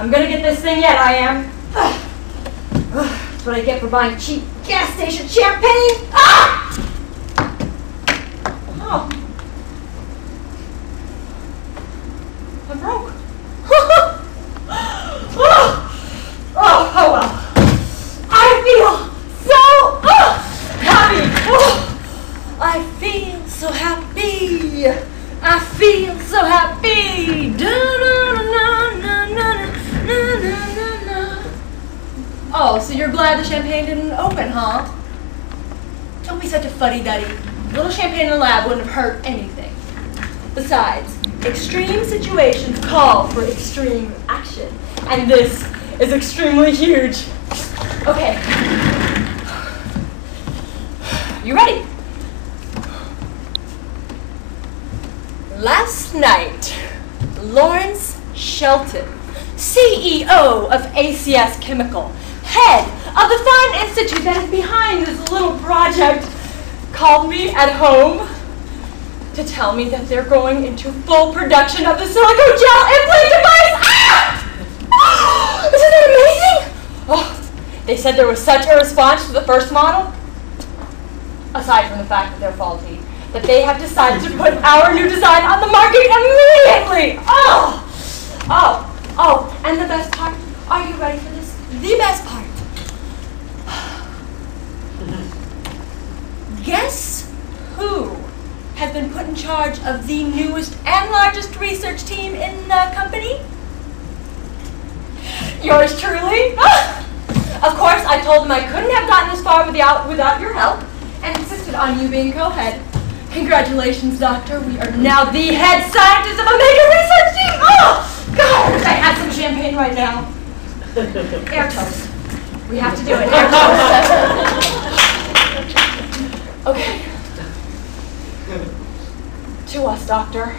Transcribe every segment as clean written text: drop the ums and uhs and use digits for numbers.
I'm gonna get this thing yet, I am. That's what I get for buying cheap gas station champagne. Ah! Oh. I'm broke. Oh well. I feel so happy. I feel so happy. I feel so happy. Oh, so you're glad the champagne didn't open, huh? Don't be such a fuddy-duddy. A little champagne in the lab wouldn't have hurt anything. Besides, extreme situations call for extreme action. And this is extremely huge. Okay. You ready? Last night, Lawrence Shelton, CEO of ACS Chemical, head of the fine institute that is behind this little project, called me at home to tell me that they're going into full production of the silicone gel implant device. Ah! Oh, isn't that amazing? Oh, they said there was such a response to the first model, aside from the fact that they're faulty, that they have decided to put our new design on the market immediately. Oh, and the best part, are you ready for this? The best part. Guess who has been put in charge of the newest and largest research team in the company? Yours truly. Of course, I told them I couldn't have gotten this far without your help, and insisted on you being co-head. Congratulations, Doctor. We are now the head scientists of a major research team. Oh, God, I wish I had some champagne right now. Air toast. We have to do it. Air toast. Okay. To us, Doctor.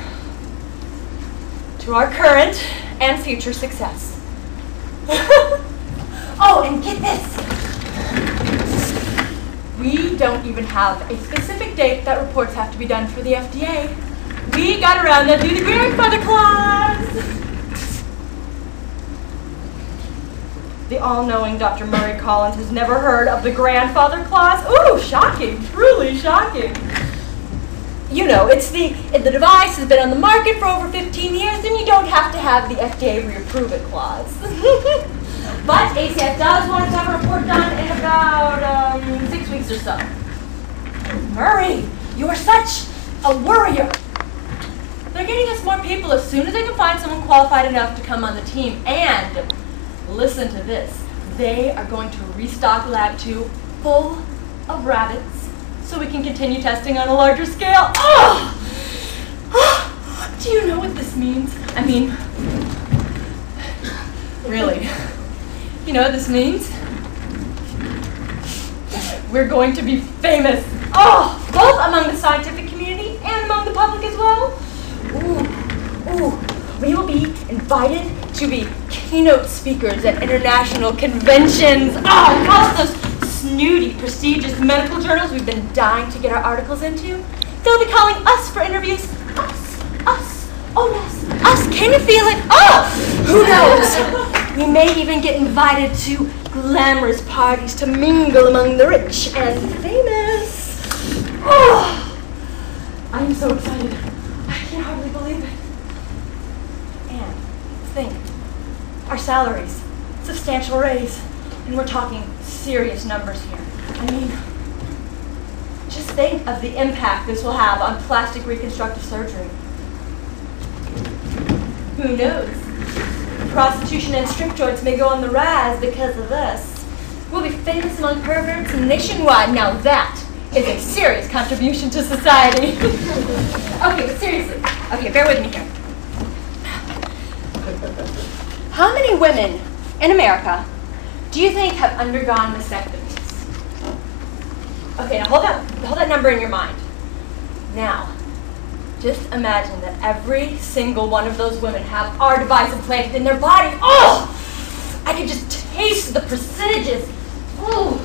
To our current and future success. Oh, and get this. We don't even have a specific date that reports have to be done for the FDA. We got around that through the grandfather clause. The all-knowing Dr. Murray Collins has never heard of the grandfather clause. Ooh, shocking, truly shocking. You know, if the device has been on the market for over 15 years, then you don't have to have the FDA reapprove it clause. But ACS does want to have a report done in about 6 weeks or so. Murray, you are such a worrier. They're getting us more people as soon as they can find someone qualified enough to come on the team. And listen to this. They are going to restock Lab 2 full of rabbits so we can continue testing on a larger scale. Oh! Do you know what this means? I mean, really. You know what this means? We're going to be famous. Oh, both among the scientific community and among the public as well. Ooh, we will be invited to be keynote speakers at international conventions. Oh, all those snooty, prestigious medical journals we've been dying to get our articles into. They'll be calling us for interviews. Us. Oh, yes, us. Can you feel it? Oh, who knows? We may even get invited to glamorous parties to mingle among the rich and famous. Oh, I am so excited. I can hardly believe it. And think, our salaries, substantial raise, and we're talking serious numbers here. I mean, just think of the impact this will have on plastic reconstructive surgery. Who knows? Prostitution and strip joints may go on the rise because of us. We'll be famous among perverts nationwide. Now that is a serious contribution to society. Okay, but seriously. Okay, bear with me here. How many women in America do you think have undergone mastectomies? Okay, now hold that number in your mind. Now, just imagine that every single one of those women have our device implanted in their body. Oh! I could just taste the percentages. Ooh,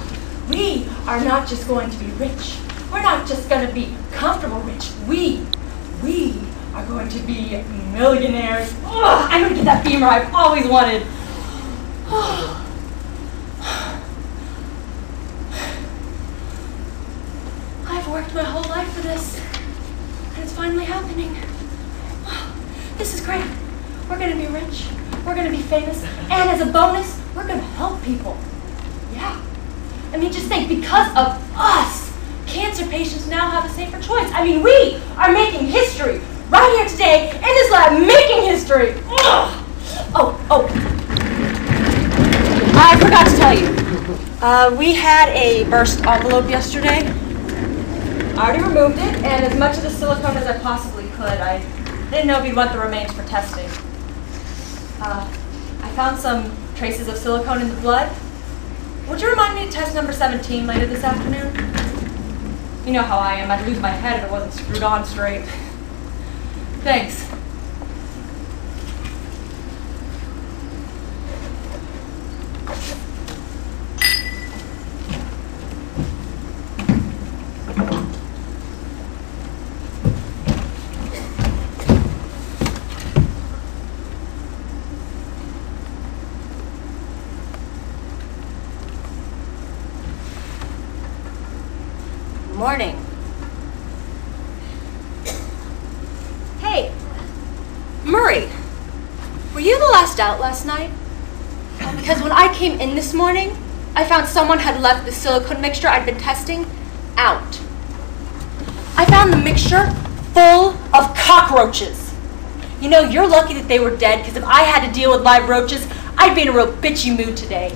we are not just going to be rich. We're not just going to be comfortable rich. We are going to be millionaires. Oh, I'm going to get that Beamer I've always wanted. I've worked my whole life for this, and it's finally happening. This is great. We're going to be rich, we're going to be famous, and as a bonus, we're going to help people. Yeah. I mean, just think, because of us, cancer patients now have a safer choice. I mean, we are making history right here today in this lab, making history. Ugh. Oh. I forgot to tell you. We had a burst envelope yesterday. I already removed it, and as much of the silicone as I possibly could. I didn't know if you'd want the remains for testing. I found some traces of silicone in the blood. Would you remind me to test number 17 later this afternoon? You know how I am. I'd lose my head if it wasn't screwed on straight. Thanks. Morning. Hey, Murray, were you the last out last night? Because when I came in this morning, I found someone had left the silicone mixture I'd been testing out. I found the mixture full of cockroaches. You know, you're lucky that they were dead, because if I had to deal with live roaches, I'd be in a real bitchy mood today.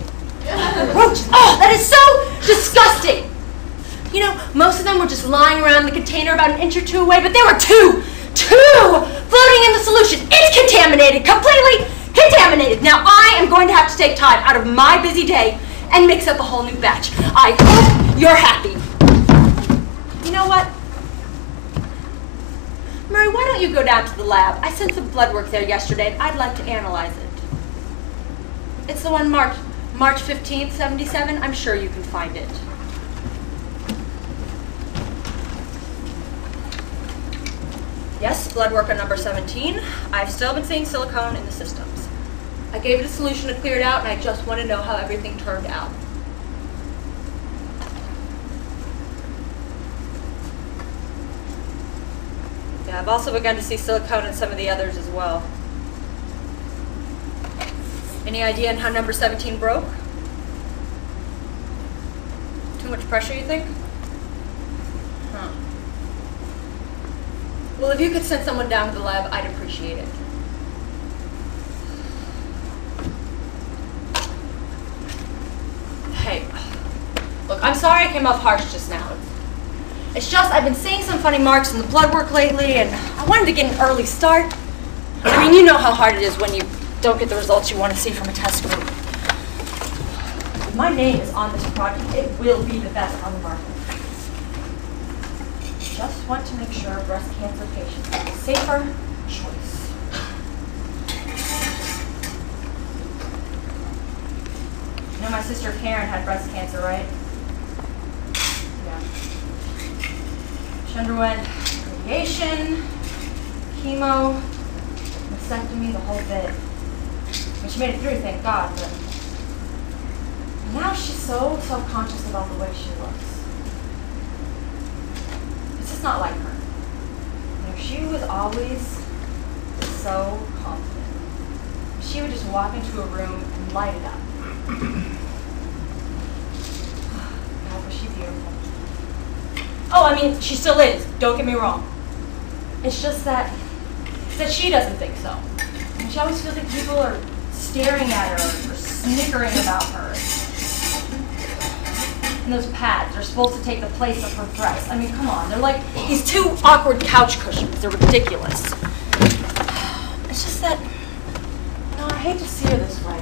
Roaches, oh, that is so disgusting. You know, most of them were just lying around the container about an inch or two away, but there were two floating in the solution. It's contaminated, completely contaminated. Now I am going to have to take time out of my busy day and mix up a whole new batch. I hope you're happy. You know what? Murray, why don't you go down to the lab? I sent some blood work there yesterday, and I'd like to analyze it. It's the one marked March 15th, 77. I'm sure you can find it. Yes, blood worker number 17. I've still been seeing silicone in the systems. I gave it a solution to clear it out, and I just want to know how everything turned out. Yeah, I've also begun to see silicone in some of the others as well. Any idea on how number 17 broke? Too much pressure, you think? Huh. Well, if you could send someone down to the lab, I'd appreciate it. Hey, look, I'm sorry I came off harsh just now. It's just I've been seeing some funny marks in the blood work lately, and I wanted to get an early start. I mean, you know how hard it is when you don't get the results you want to see from a test group. If my name is on this project, it will be the best on the market. Just want to make sure breast cancer patients have a safer choice. You know my sister Karen had breast cancer, right? Yeah. She underwent radiation, chemo, mastectomy, the whole bit. But she made it through, thank God. But now she's so self-conscious about the way she looks. It's just not like her. You know, she was always so confident. She would just walk into a room and light it up. God, was she beautiful. Oh, I mean, she still is. Don't get me wrong. It's just that she doesn't think so. And she always feels like people are staring at her or snickering about her. And those pads are supposed to take the place of her breasts. I mean, come on. They're like these two awkward couch cushions. They're ridiculous. It's just that, you know, I hate to see her this way.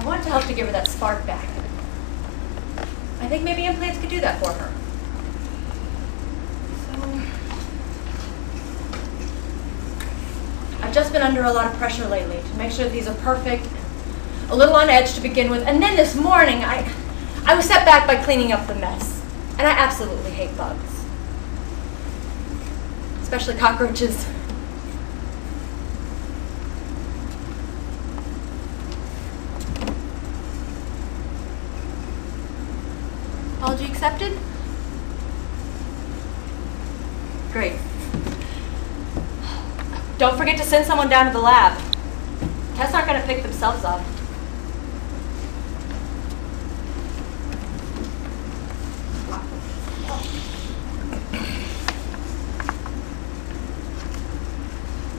I want to help to give her that spark back. I think maybe implants could do that for her. So, I've just been under a lot of pressure lately to make sure that these are perfect, a little on edge to begin with. And then this morning, I was set back by cleaning up the mess. And I absolutely hate bugs. Especially cockroaches. Apology accepted? Great. Don't forget to send someone down to the lab. Tests aren't going to pick themselves up.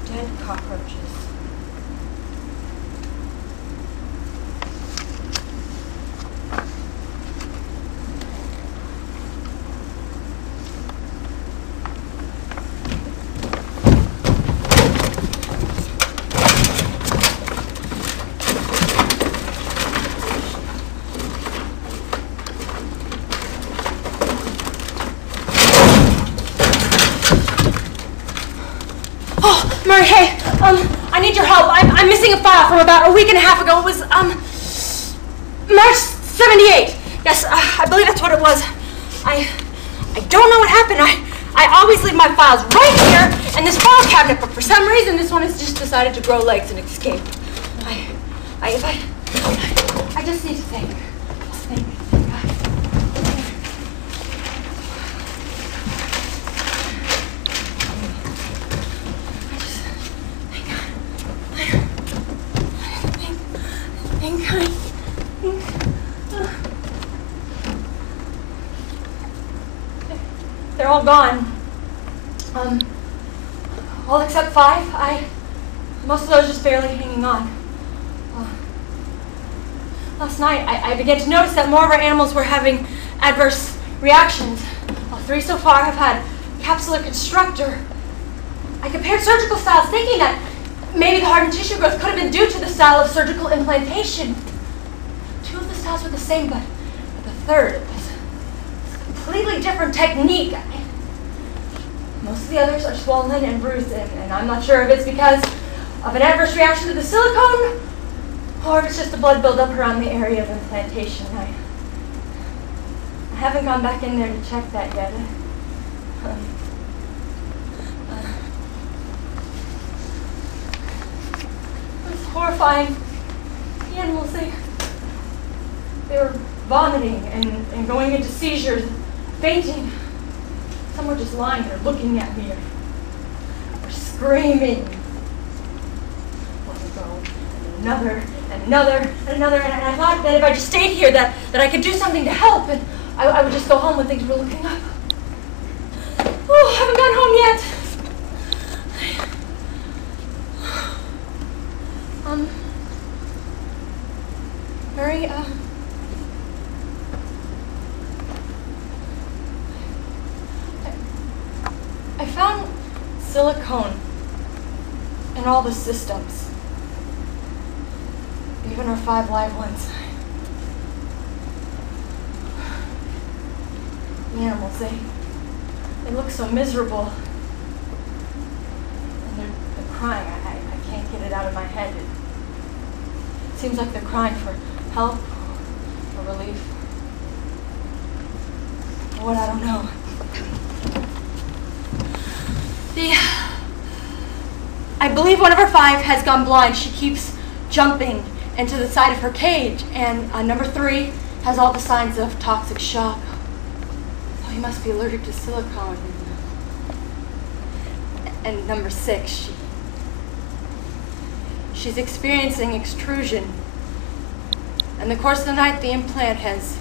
Dead cockroaches. Murray, hey, I need your help. I'm missing a file from about a week and a half ago. It was, March 78. Yes, I believe that's what it was. I don't know what happened. I always leave my files right here in this file cabinet, but for some reason this one has just decided to grow legs and escape. I just need to think. They're all gone. All except 5. Most of those just barely hanging on. Last night, I began to notice that more of our animals were having adverse reactions. 3 so far have had capsular constructor. I compared surgical styles, thinking that maybe the hardened tissue growth could have been due to the style of surgical implantation. 2 of the styles were the same, but the third was a completely different technique. Most of the others are swollen and bruised, and I'm not sure if it's because of an adverse reaction to the silicone, or if it's just the blood buildup around the area of implantation. I haven't gone back in there to check that yet. It's horrifying. The animals, they were vomiting and going into seizures, fainting. Some were just lying there looking at me or screaming. One go, and another, and another, and another, and I thought that if I just stayed here that I could do something to help, and I would just go home when things were looking up. Oh, I haven't gone home yet. Murray, I found silicone in all the systems, even our 5 live ones. The animals, they look so miserable. And they're crying. I can't get it out of my head. It seems like they're crying for help or relief. What, I don't know. I believe one of our 5 has gone blind. She keeps jumping into the side of her cage. And number 3 has all the signs of toxic shock. So he must be allergic to silicone. And number 6, she's experiencing extrusion. In the course of the night, the implant has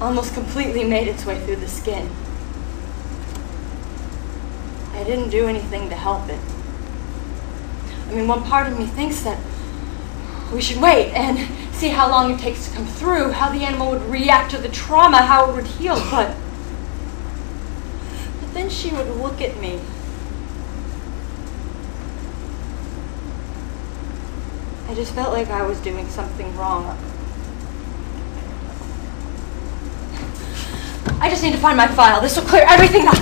almost completely made its way through the skin. I didn't do anything to help it. I mean, one part of me thinks that we should wait and see how long it takes to come through, how the animal would react to the trauma, how it would heal, but then she would look at me. I just felt like I was doing something wrong. I just need to find my file. This will clear everything up.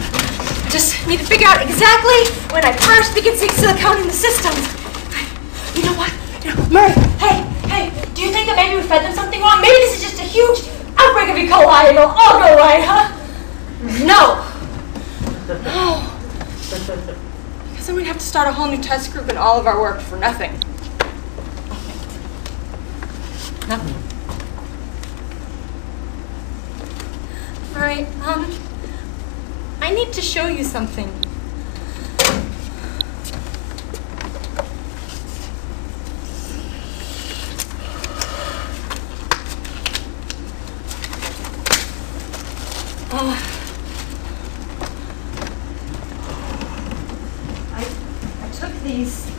Just need to figure out exactly when I first began seeing silicone in the systems. You know what? Murray, hey, do you think that maybe we fed them something wrong? Maybe this is just a huge outbreak of E. coli and it'll all go away, huh? No. Because then we'd have to start a whole new test group and all of our work for nothing. Nothing. Sorry, I need to show you something. I took these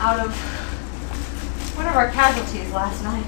out of one of our casualties last night.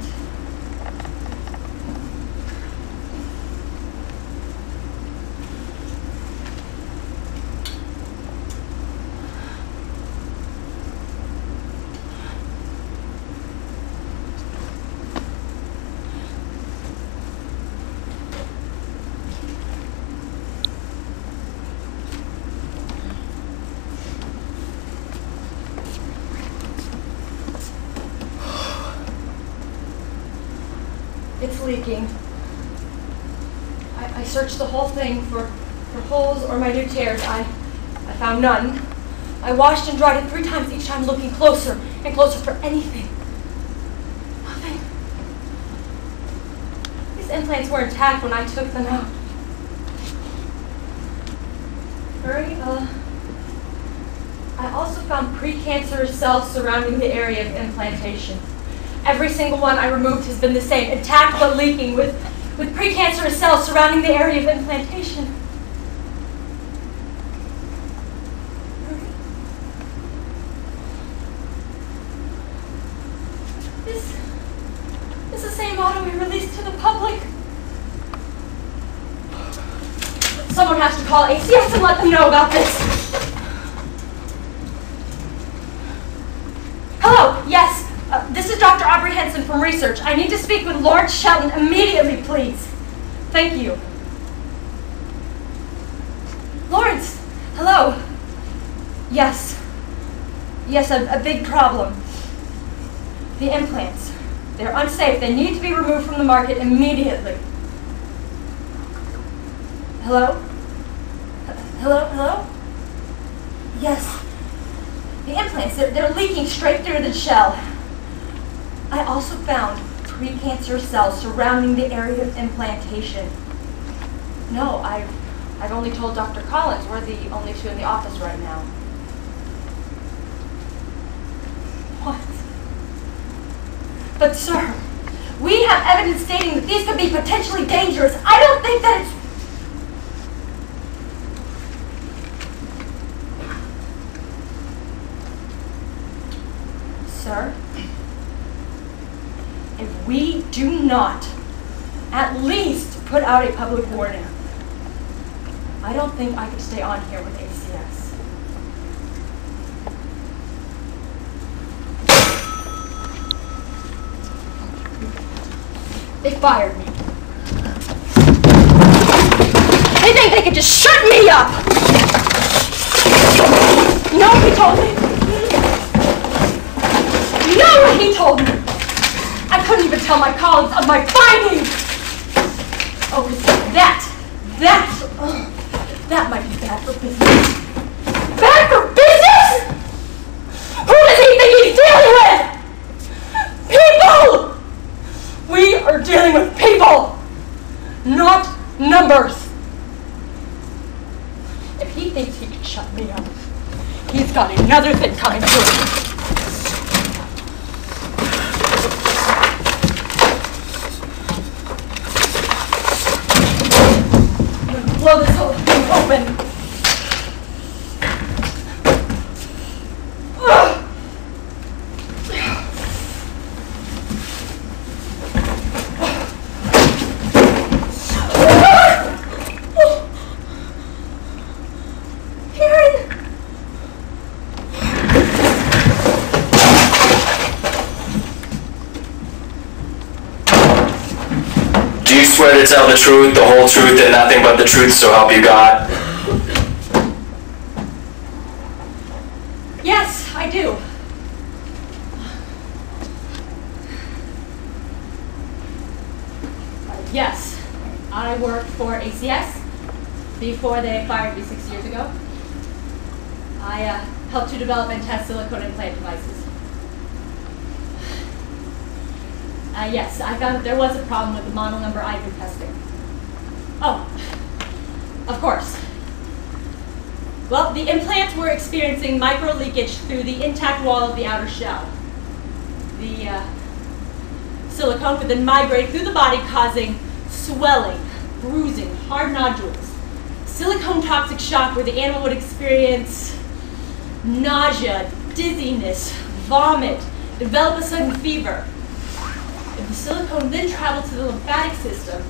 It's leaking. I searched the whole thing for holes or minute tears. I found none. I washed and dried it 3 times, each time looking closer and closer for anything. Nothing. These implants were intact when I took them out. I also found precancerous cells surrounding the area of implantation. Every single one I removed has been the same, intact but leaking, with precancerous cells surrounding the area of implantation. This is the same auto we released to the public. Someone has to call ACS and let them know about this. Hello, yes. This is Dr. Aubrey Henson from research. I need to speak with Lawrence Shelton immediately, please. Thank you. Lawrence, hello. Yes. Yes, a big problem. The implants. They're unsafe. They need to be removed from the market immediately. Hello? Hello? Hello? Yes. The implants, they're leaking straight through the shell. I also found precancerous cells surrounding the area of implantation. No, I've only told Dr. Collins. We're the only 2 in the office right now. What? But sir, we have evidence stating that these could be potentially dangerous. I don't think that it's... Sir? If we do not at least put out a public warning, I don't think I could stay on here with ACS. They fired me. They think they could just shut me up! You know what he told me? You know what he told me? I couldn't even tell my colleagues of my findings! Oh, that might be bad for business. Bad for business? Who does he think he's dealing with? People! We are dealing with people, not numbers. If he thinks he can shut me up, he's got another thing coming to him. Blow this whole thing open. Do you swear to tell the truth, the whole truth, and nothing but the truth, so help you God? Yes, I do. Yes, I worked for ACS before they fired me 6 years ago. I helped to develop and test silicone implant devices. Yes, I found that there was a problem with the model number I've been testing. Oh, Of course. Well, the implants were experiencing micro leakage through the intact wall of the outer shell. The silicone would then migrate through the body, causing swelling, bruising, hard nodules, silicone toxic shock where the animal would experience nausea, dizziness, vomit, develop a sudden fever. If the silicone then traveled to the lymphatic system,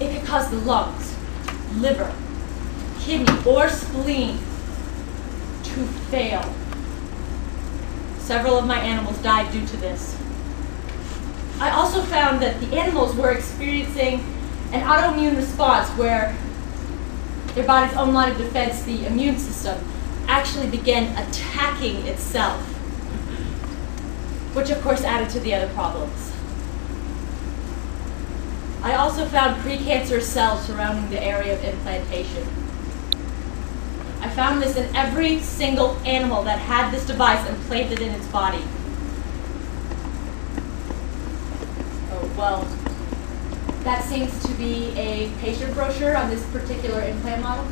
it could cause the lungs, liver, kidney, or spleen to fail. Several of my animals died due to this. I also found that the animals were experiencing an autoimmune response where their body's own line of defense, the immune system, actually began attacking itself, which of course added to the other problems. I also found precancerous cells surrounding the area of implantation. I found this in every single animal that had this device implanted in its body. Oh, well, that seems to be a patient brochure on this particular implant model.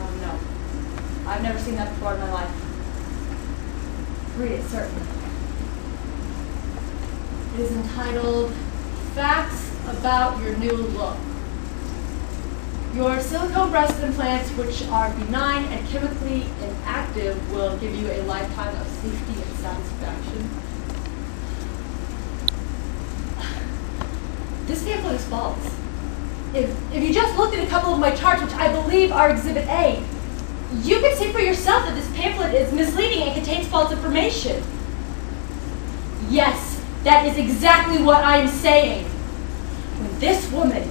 Oh, no. I've never seen that before in my life. Read it, certainly. It is entitled, Facts About Your New Look. Your silicone breast implants, which are benign and chemically inactive, will give you a lifetime of safety and satisfaction. This pamphlet is false. If you just looked at a couple of my charts, which I believe are Exhibit A, you can see for yourself that this pamphlet is misleading and contains false information. Yes, that is exactly what I am saying. When this woman,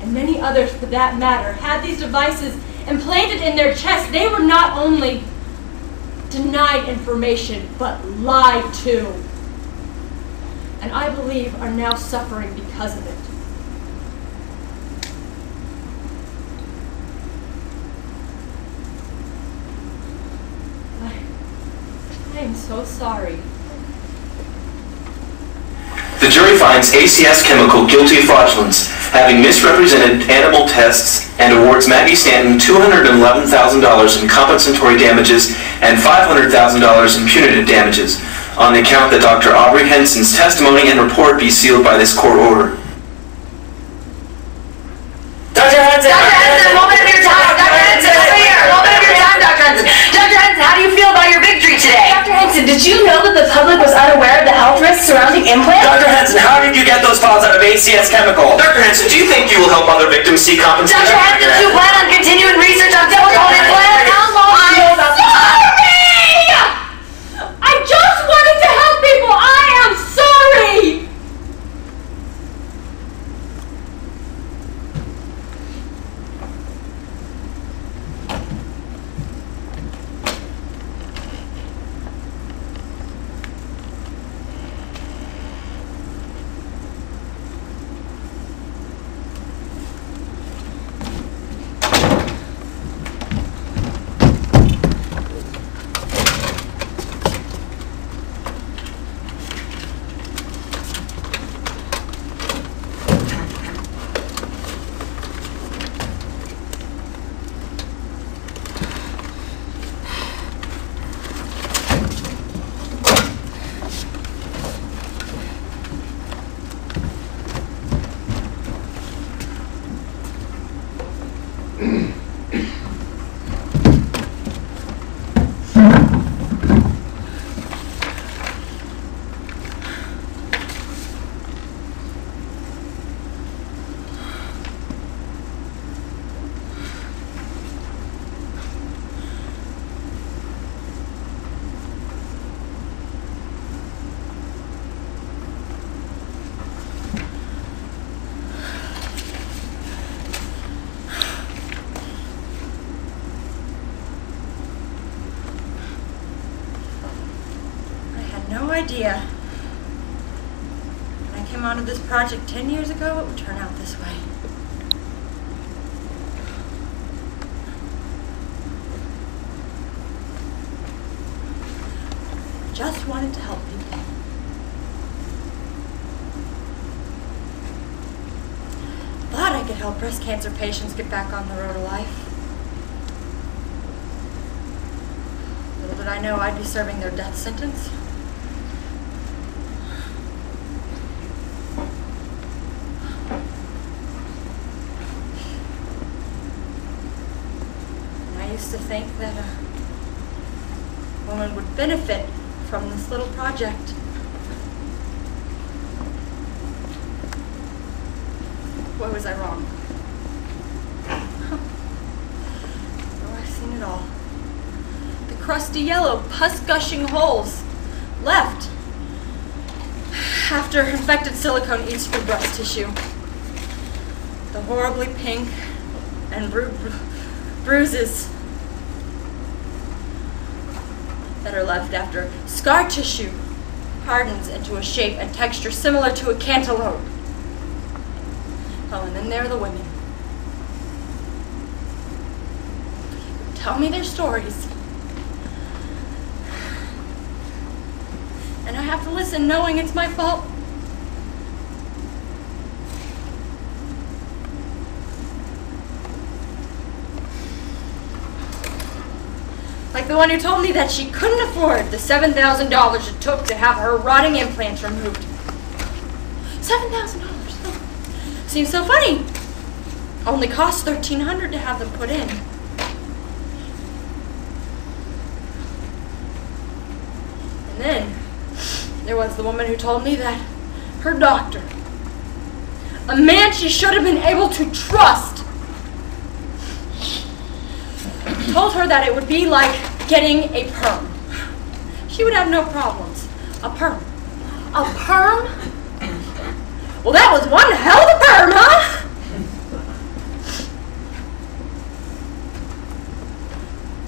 and many others for that matter, had these devices implanted in their chest, they were not only denied information, but lied to. And I believe are now suffering because of it. I am so sorry. The jury finds ACS Chemical guilty of fraudulence, having misrepresented animal tests, and awards Maggie Stanton $211,000 in compensatory damages and $500,000 in punitive damages, on the account that Dr. Aubrey Henson's testimony and report be sealed by this court order. Dr. Henson! Dr. Henson, moment of your time! Dr. Henson, over here! Moment of your time, Dr. Henson! Dr. Henson, how do you feel about your victory today? Dr. Henson, did you know that the public was unaware of the health risks surrounding implants? Dr. Henson, how did you get those files out of ACS Chemical? Dr. Henson, do you think you will help other victims seek compensation? Dr. Henson, do you plan on continuing research on silicone implants? How long do you know about this? I just wanted to help people! I am sorry! No idea. When I came onto this project 10 years ago, it would turn out this way. Just wanted to help people. Thought I could help breast cancer patients get back on the road to life. Little did I know I'd be serving their death sentence. And I used to think that a woman would benefit from this little project. Why was I wrong? Oh, I've seen it all. The crusty yellow, pus-gushing holes left after infected silicone eats through breast tissue. The horribly pink and bruises that are left after scar tissue hardens into a shape and texture similar to a cantaloupe. Oh, and then there are the women. Tell me their stories. And I have to listen knowing it's my fault. Like the one who told me that she couldn't afford the $7,000 it took to have her rotting implants removed. $7,000. Seems so funny. Only cost $1,300 to have them put in. And then there was the woman who told me that her doctor, a man she should have been able to trust, told her that it would be like getting a perm. She would have no problems. A perm. A perm? Well, that was one hell of a perm, huh?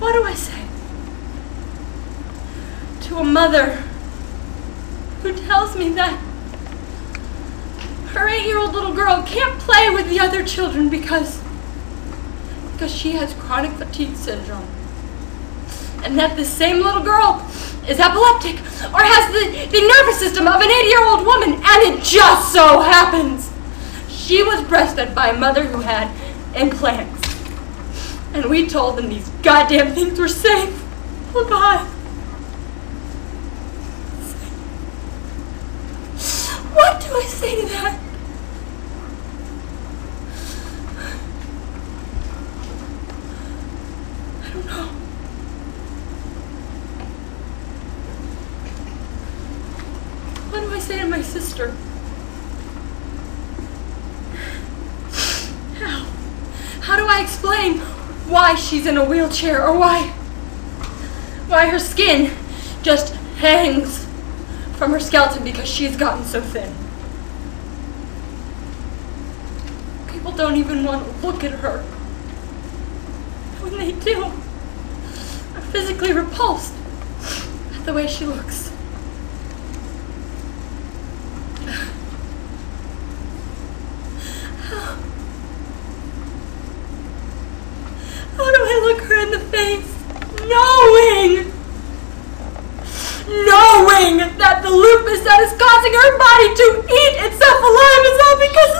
What do I say to a mother who tells me that her 8-year-old little girl can't play with the other children because she has chronic fatigue syndrome, and that this same little girl is epileptic or has the nervous system of an 8-year-old woman, and it just so happens she was breastfed by a mother who had implants, and we told them these goddamn things were safe. Oh God. What do I say to that? I don't know. What do I say to my sister? How do I explain why she's in a wheelchair, or why her skin just hangs from her skeleton because she's gotten so thin? People don't even want to look at her. When they do, are physically repulsed at the way she looks. How do I look her in the face, knowing that the lupus that is causing her body to eat itself alive is all because